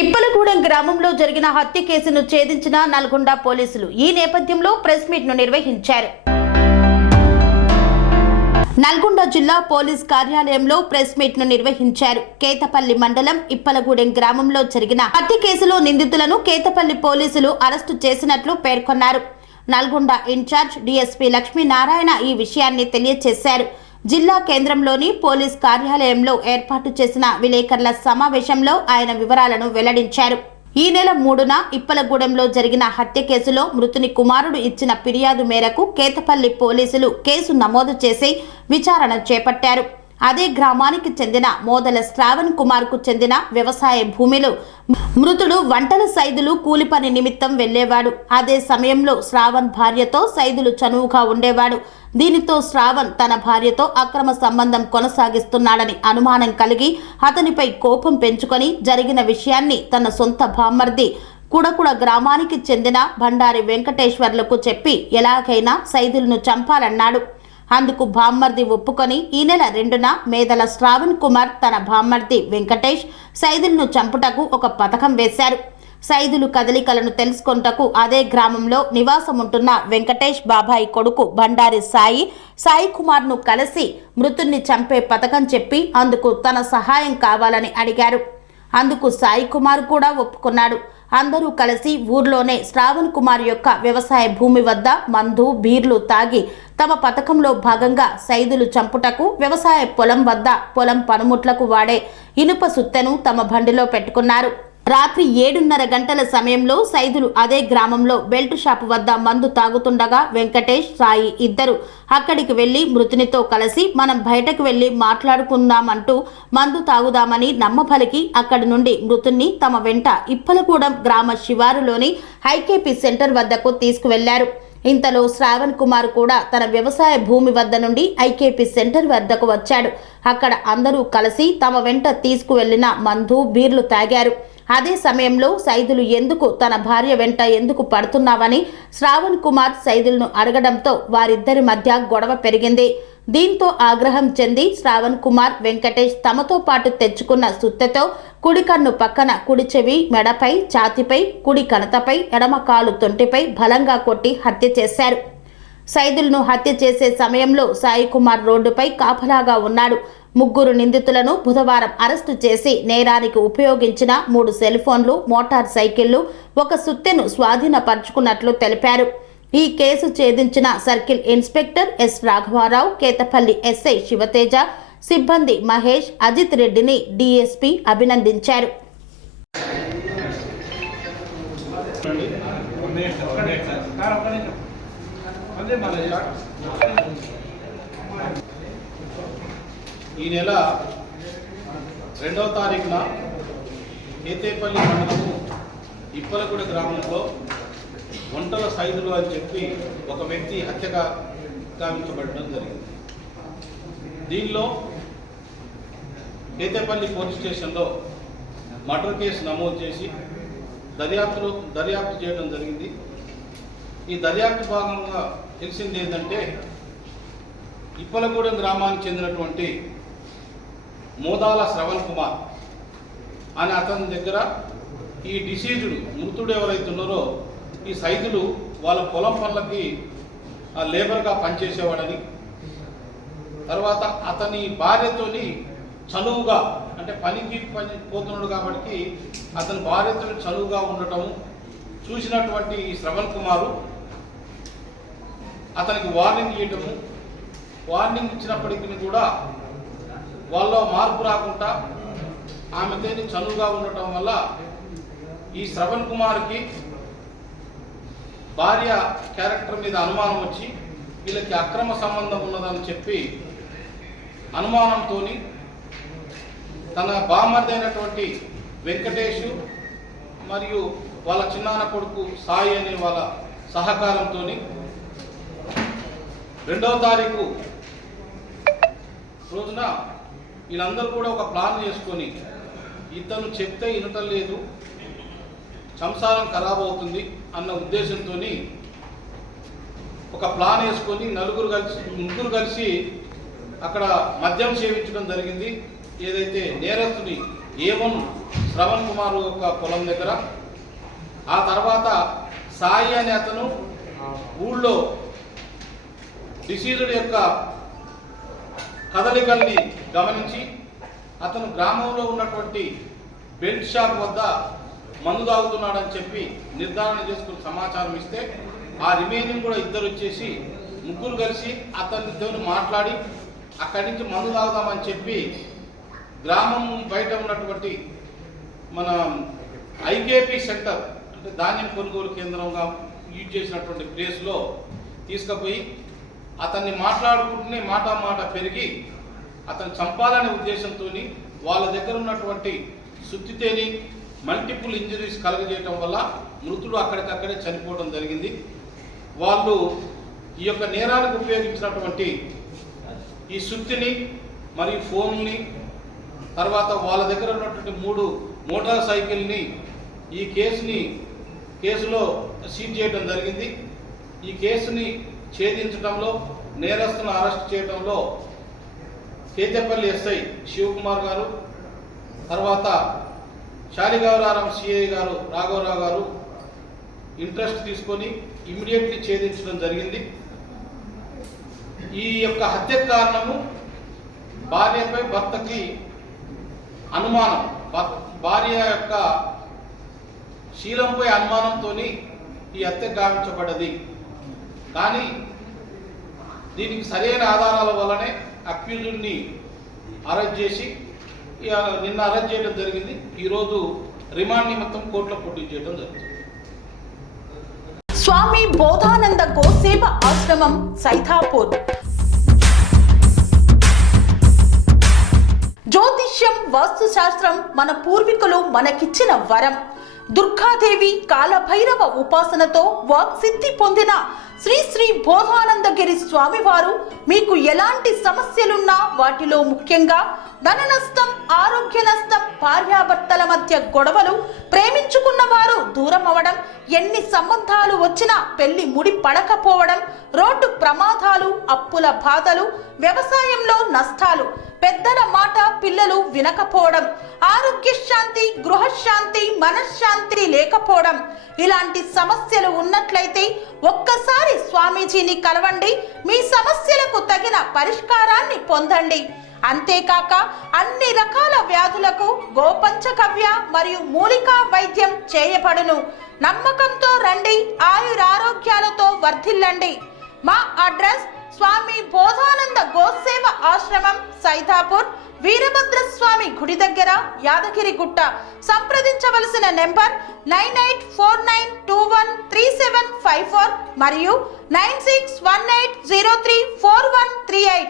ఇప్పలగూడెం గ్రామంలో జరిగిన హత్య కేసును ఛేదించిన నల్గొండ పోలీసులు ఈ నేపథ్యంలో ప్రెస్ మీట్ ను నిర్వహించారు. నల్గొండ జిల్లా పోలీస్ కార్యాలయంలో ప్రెస్ మీట్ ను నిర్వహించారు. కేతపల్లి మండలం ఇప్పలగూడెం గ్రామంలో జరిగిన హత్య కేసులో నిందితులను కేతపల్లి పోలీసులు అరెస్టు చేసినట్లు పేర్కొన్నారు. నల్గొండ ఇన్ఛార్జ్ డీఎస్పీ లక్ష్మీనారాయణ ఈ విషయాన్ని తెలియజేశారు. జిల్లా కేంద్రంలోని పోలీస్ కార్యాలయంలో ఏర్పాటు చేసిన విలేకరుల సమావేశంలో ఆయన వివరాలను వెల్లడించారు. ఈ నెల 3న ఇప్పలగూడెంలో జరిగిన హత్య కేసులో మృతుని కుమారుడు ఇచ్చిన ఫిర్యాదు మేరకు కేతపల్లి పోలీసులు కేసు నమోదు చేసి విచారణ చేపట్టారు. అదే గ్రామానికి చెందిన మోదల శ్రావణ్ కుమార్ కు చెందిన వ్యవసాయ భూమిలో మృతుడు వంటల సైదులు కూలి పని నిమిత్తం వెళ్లేవాడు. అదే సమయంలో శ్రావణ్ భార్యతో సైదులు చనువుగా ఉండేవాడు. దీనితో శ్రావణ్ తన భార్యతో అక్రమ సంబంధం కొనసాగిస్తున్నాడని అనుమానం కలిగి అతనిపై కోపం పెంచుకొని జరిగిన విషయాన్ని తన సొంత బామ్మర్ది కుడకుడ గ్రామానికి చెందిన బండారి వెంకటేశ్వర్లకు చెప్పి ఎలాగైనా సైదులను చంపాలన్నాడు. అందుకు బామ్మర్ది ఒప్పుకొని ఈ నెల 2న మేదల శ్రావణ్ కుమార్ తన బామ్మర్ది వెంకటేష్ సైదులను చంపుటకు ఒక పథకం వేశారు. సైదులు కదలికలను తెలుసుకొనుటకు అదే గ్రామంలో నివాసముంటున్న వెంకటేష్ బాబాయి కొడుకు బండారి సాయి కుమార్ను కలిసి మృతుణ్ణి చంపే పథకం చెప్పి అందుకు తన సహాయం కావాలని అడిగారు. అందుకు సాయి కుమార్ కూడా ఒప్పుకున్నాడు. అందరూ కలిసి ఊర్లోనే శ్రావణ్ కుమార్ యొక్క వ్యవసాయ భూమి వద్ద మందు బీర్లు తాగి తమ పథకంలో భాగంగా సైదులు చంపుటకు వ్యవసాయ పొలం వద్ద పొలం పనిముట్లకు వాడే ఇనుప సుత్తెను తమ బండిలో పెట్టుకున్నారు. రాత్రి 7:30 గంటల సమయంలో సైదులు అదే గ్రామంలో బెల్ట్ షాపు వద్ద మందు తాగుతుండగా వెంకటేష్ సాయి ఇద్దరు అక్కడికి వెళ్లి మృతునితో కలిసి మనం బయటకు వెళ్లి మాట్లాడుకుందామంటూ మందు తాగుదామని నమ్మపలికి అక్కడి నుండి మృతున్ని తమ వెంట ఇప్పలగూడెం గ్రామ శివారులోని ఐకేపీ సెంటర్ వద్దకు తీసుకువెళ్లారు. ఇంతలో శ్రావణ్ కుమార్ కూడా తన వ్యవసాయ భూమి వద్ద నుండి ఐకేపీ సెంటర్ వద్దకు వచ్చాడు. అక్కడ అందరూ కలిసి తమ వెంట తీసుకువెళ్లిన మందు బీర్లు తాగారు. అదే సమయంలో సైదులు ఎందుకు తన భార్య వెంట ఎందుకు పడుతున్నావని శ్రావణ్ కుమార్ సైదులను అడగడంతో వారిద్దరి మధ్య గొడవ పెరిగింది. దీంతో ఆగ్రహం చెంది శ్రావణ్ కుమార్ వెంకటేష్ తమతో పాటు తెచ్చుకున్న సుత్తెతో కుడి కన్ను పక్కన కుడి చెవి మెడపై ఛాతిపై కుడి కణతపై ఎడమ కాలు తొంటిపై బలంగా కొట్టి హత్య చేశారు. సైదులను హత్య చేసే సమయంలో సాయి కుమార్ రోడ్డుపై కాపలాగా ఉన్నాడు. 3 నిందితులను బుధవారం అరెస్టు చేసి నేరానికి ఉపయోగించిన 3 సెల్ ఫోన్లు, మోటార్ సైకిళ్లు, ఒక సుత్తెను స్వాధీనపరుచుకున్నట్లు తెలిపారు. ఈ కేసు ఛేదించిన సర్కిల్ ఇన్స్పెక్టర్ ఎస్ రాఘవారావు, కేతపల్లి ఎస్ఐ శివతేజ, సిబ్బంది మహేష్, అజిత్ రెడ్డిని డీఎస్పీ అభినందించారు. ఈ నెల 2వ తారీఖున కేతేపల్లి మండలము ఇప్పలగూడ గ్రామంలో వంటల సైదులు అని చెప్పి ఒక వ్యక్తి హత్యగా గావించబడడం జరిగింది. దీనిలో కేతేపల్లి పోలీస్ స్టేషన్లో మర్డర్ కేసు నమోదు చేసి దర్యాప్తు చేయడం జరిగింది. ఈ దర్యాప్తు భాగంగా తెలిసింది ఏంటంటే ఇప్పలగూడెం గ్రామానికి చెందినటువంటి మోదాల శ్రవణ్ కుమార్ అని అతని దగ్గర ఈ డిసీజుడు మృతుడు ఎవరైతే ఉన్నారో ఈ సైదులు వాళ్ళ పొలం పనులకి లేబర్గా పనిచేసేవాడని, తర్వాత అతని భార్యతోని చనువుగా అంటే పనికి పోతున్నాడు కాబట్టి అతని భార్యతో చనువుగా ఉండటము చూసినటువంటి ఈ శ్రవణ్ కుమారు అతనికి వార్నింగ్ ఇవ్వటము, వార్నింగ్ ఇచ్చినప్పటికీ కూడా వాళ్ళ మార్పు రాకుండా ఆమెతోని చనువుగా ఉండటం వల్ల ఈ శ్రవణ్ కుమార్కి భార్య క్యారెక్టర్ మీద అనుమానం వచ్చి వీళ్ళకి అక్రమ సంబంధం ఉన్నదని చెప్పి అనుమానంతో తన బామ్మర్ది అయినటువంటి వెంకటేష్ మరియు వాళ్ళ చిన్నాన్న కొడుకు సాయి అనే వాళ్ళ సహకారంతో 2వ తారీఖు రోజున వీళ్ళందరూ కూడా ఒక ప్లాన్ చేసుకొని ఇతను చెప్తే వినటం లేదు, సంసారం ఖరాబ్ అవుతుంది అన్న ఉద్దేశంతో ఒక ప్లాన్ వేసుకొని ముగ్గురు కలిసి అక్కడ మద్యం సేవించడం జరిగింది. ఏదైతే నేరస్తుని A1 శ్రవణ్ కుమార్ యొక్క పొలం దగ్గర. ఆ తర్వాత సాయి అనే అతను ఊళ్ళో డిసీజుడ్ యొక్క కదలికల్ని గమనించి అతను గ్రామంలో ఉన్నటువంటి బెల్ట్ షాప్ వద్ద మందు తాగుతున్నాడని చెప్పి నిర్ధారణ చేసుకుని సమాచారం ఇస్తే ఆ రిమైనింగ్ కూడా ఇద్దరు వచ్చేసి ముగ్గురు కలిసి అతనితో మాట్లాడి అక్కడి నుంచి మందు తాగుదామని చెప్పి గ్రామం బయట ఉన్నటువంటి మన ఐకేపీ సెంటర్ అంటే ధాన్యం కొనుగోలు కేంద్రంగా యూజ్ చేసినటువంటి ప్లేస్లో తీసుకుపోయి అతన్ని మాట్లాడుకుంటూనే మాట పెరిగి అతను చంపాలనే ఉద్దేశంతో వాళ్ళ దగ్గర ఉన్నటువంటి సుత్తితేని మల్టిపుల్ ఇంజరీస్ కలుగజేయటం వల్ల మృతుడు అక్కడికక్కడే చనిపోవడం జరిగింది. వాళ్ళు ఈ యొక్క నేరానికి ఉపయోగించినటువంటి ఈ సుత్తిని మరియు ఫోన్ని తర్వాత వాళ్ళ దగ్గర ఉన్నటువంటి 3 మోటార్ సైకిల్ని ఈ కేసులో సీజ్ చేయడం జరిగింది. ఈ కేసుని ఛేదించడంలో నేరస్తును అరెస్ట్ చేయడంలో కేతపల్లి ఎస్ఐ శివకుమార్ గారు, తర్వాత శాలిగౌరారం సిఐ గారు రాఘవరావు గారు ఇంట్రెస్ట్ తీసుకొని ఇమ్మీడియట్లీ ఛేదించడం జరిగింది. ఈ యొక్క హత్య కారణము భార్యపై భర్తకి అనుమానం, భార్య యొక్క శీలంపై అనుమానంతో ఈ హత్య గావించబడ్డది. కానీ దీనికి సరైన ఆధారాల వల్లనే అక్యూజ్డ్ని అరెస్ట్ చేసి నిన్న అరెస్ట్ చేయడం జరిగింది. ఈరోజు రిమాండ్ నిమిత్తం కోర్టులో పోటీ చేయడం జరిగింది. స్వామి బోధానంద గోసేవ ఆశ్రమం సైథాపూర్. జ్యోతిష్యం, వాస్తుశాస్త్రం మన పూర్వీకులు మనకిచ్చిన వరం. దుర్గాదేవి, కాలభైరవ ఉపాసనతో వాక్సిద్ధి పొందిన శ్రీ శ్రీ బోధానందగిరి స్వామివారు మీకు ఎలాంటి సమస్యలున్నా, వాటిలో ముఖ్యంగా ధన నష్టం, ఆరోగ్య నష్టం, భార్యాభర్తల మధ్య గొడవలు, ప్రేమించుకున్న వారు దూరం అవడం, ఎన్ని సంబంధాలు వచ్చినా పెళ్లి ముడి పడకపోవడం, రోడ్డు ప్రమాదాలు, అప్పుల బాధలు, వ్యవసాయంలో నష్టాలు, పెద్దల మాట పిల్లలు వినకపోవడం, ఆరోగ్య శాంతి, గృహశాంతి, మనశ్శాంతి లేకపోవడం, ఇలాంటి సమస్యలు ఉన్నట్లయితే ఒక్కసారి స్వామీజీని కలవండి. మీ సమస్యలకు తగిన పరిష్కారాన్ని పొందండి. అంతేకాక అన్ని రకాల వ్యాధులకు గోపంచకవ్య మరియు మూలికా వైద్యం చేయబడును. నమ్మకంతో రండి, ఆయురారోగ్యాలతో వర్ధిల్లండి. మా అడ్రస్ స్వామి బోధానంద గోసేవ ఆశ్రమం సైథాపూర్, వీరభద్రస్వామి గుడి దగ్గర, యాదగిరిగుట్ట. సంప్రదించవలసిన నెంబర్ 9849213754 మరియు 9618034138.